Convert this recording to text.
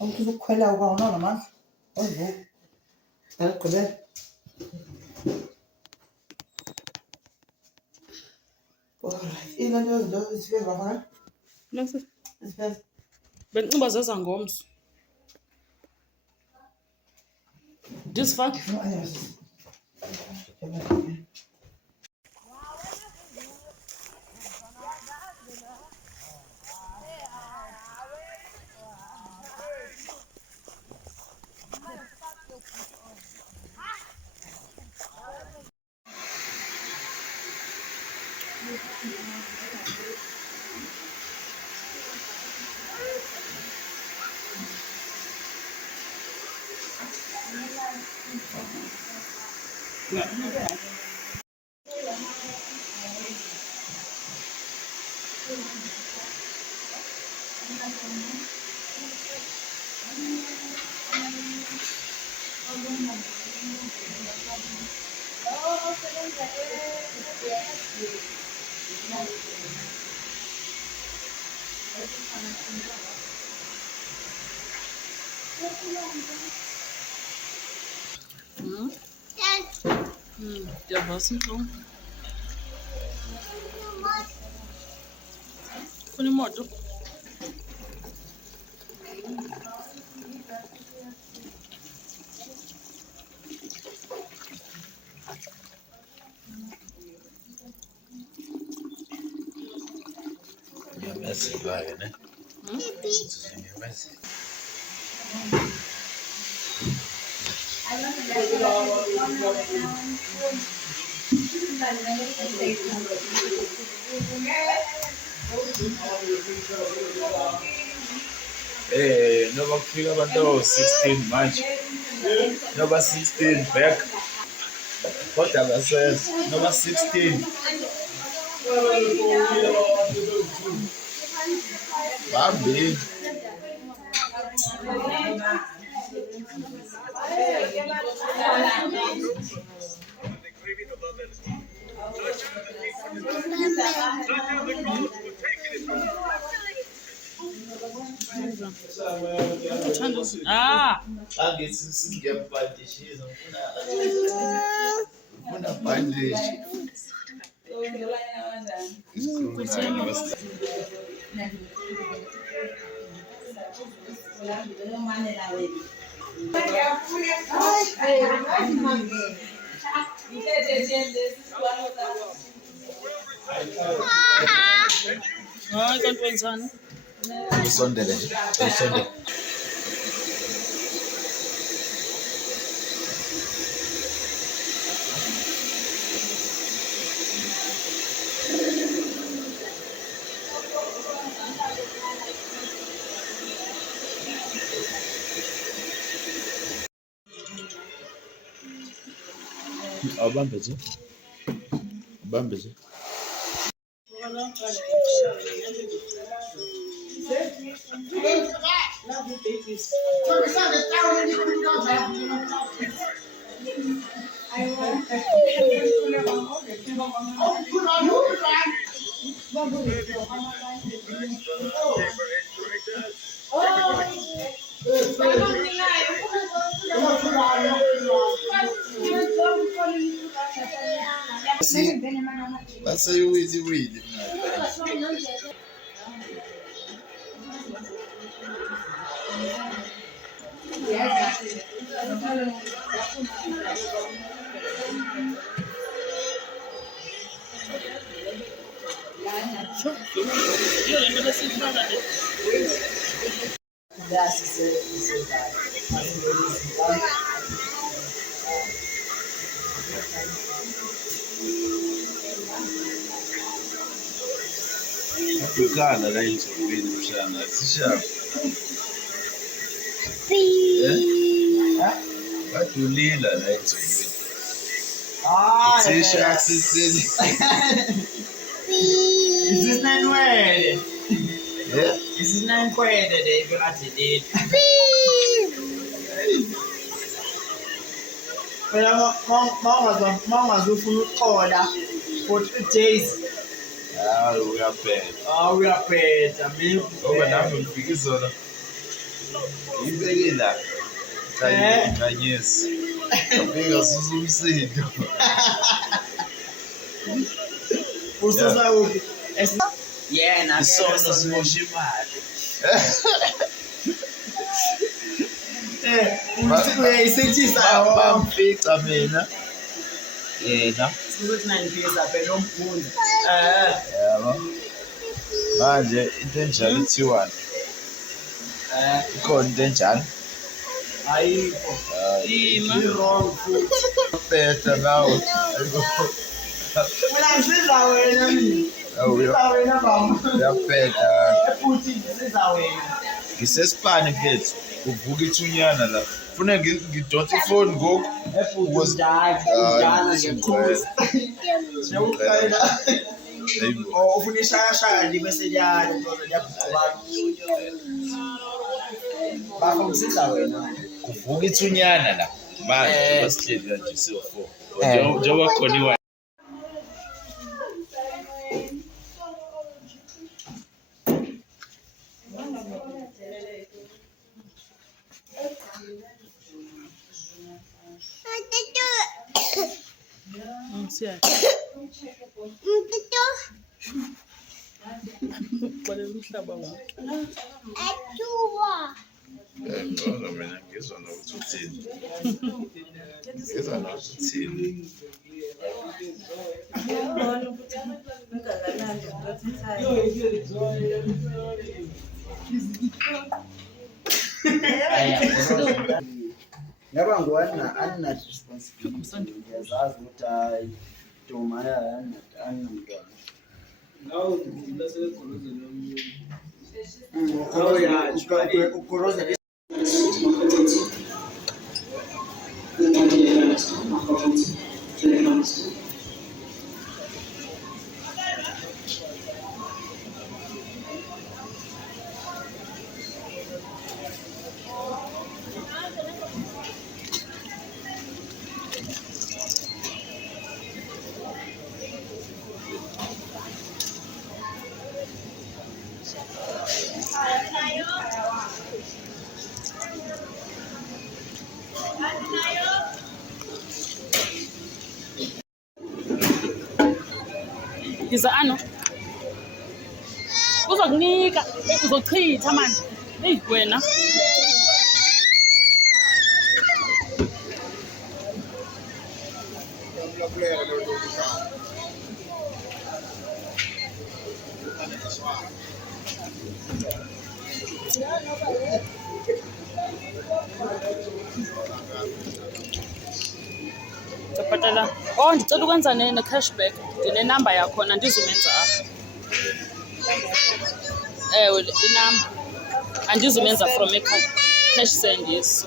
Ukukhwela kwawona mama. Oyibo. Agqibela. Izinto zifike zafaka. Nasi. Zifike. Bencinba zeza ngomso. This fuck? No, yes. Der was então? Foi no moto. Yemesi vai, né? Yemesi. Nova kufika abantu 16 manje. Nova 16 back. Kodwa kasenza. Nova 16. Bambi. Ah! Angithi singiyabhandishiza ngifuna bandage. Hayi kanti wenzani? Usondele nje. Usondele. Abambe nje. Abambe nje. Base uyithi uyini ukhala la ensukwini mshana sishapa badulila la ensukwini sisha sisini Isisinakwele. yeah Isisinakwele de kade de. Phela mama zofuna uxola for 3 days. uyaphetha Uyaphetha maybe. ngoba nami ngifika izolo Ibeke la. Kanyesi. Abeka susa umsindo. Ususa kuphi? Yena Isono simosha imali. uthi uyayisetshisa Bamfica mina. Yena. ukuthi nangifisa phela umfundi. Yabo. Manje into enjalo kuthiwani? Ikhona into enjalo. Ayikho. Ima. I-wrong futhi. Peta nawe. Mina ngisiza wena mina. Ngisiza wena mama. Uyapeta. Futhi ngisiza wena. Ngisesipani mfethu. Kuvuka ithunyana la. Funa ngidonsa ifoni ngoku. Efuthi njalo ngeqhuzu. Ngiyakuxela. Oh, ufuna ishaya libese liyalo ngoba liyabuqubana. Bakho ngisiza wena. Kuvuka ithunyana la. Manje basihleli kanje siyo4. Njengoba khona iwa. Siya. Wala umhlaba wonke. Ngoba mina ngizwa nokuthi uthini. Ngizwa nokuthi uthini. Ngaba ngwana anina responsibility ngiyazazi ukuthi hayi Duma anamntwana. Ukoroza Ngiza ano uzokunika uzochitha manje wena Zapatala. Oh, ndicela ukwenza ne-cashback. Ndinenamba yakhona andizumenza apha. Ewe, inamba. Andizumenza from cash send, yes.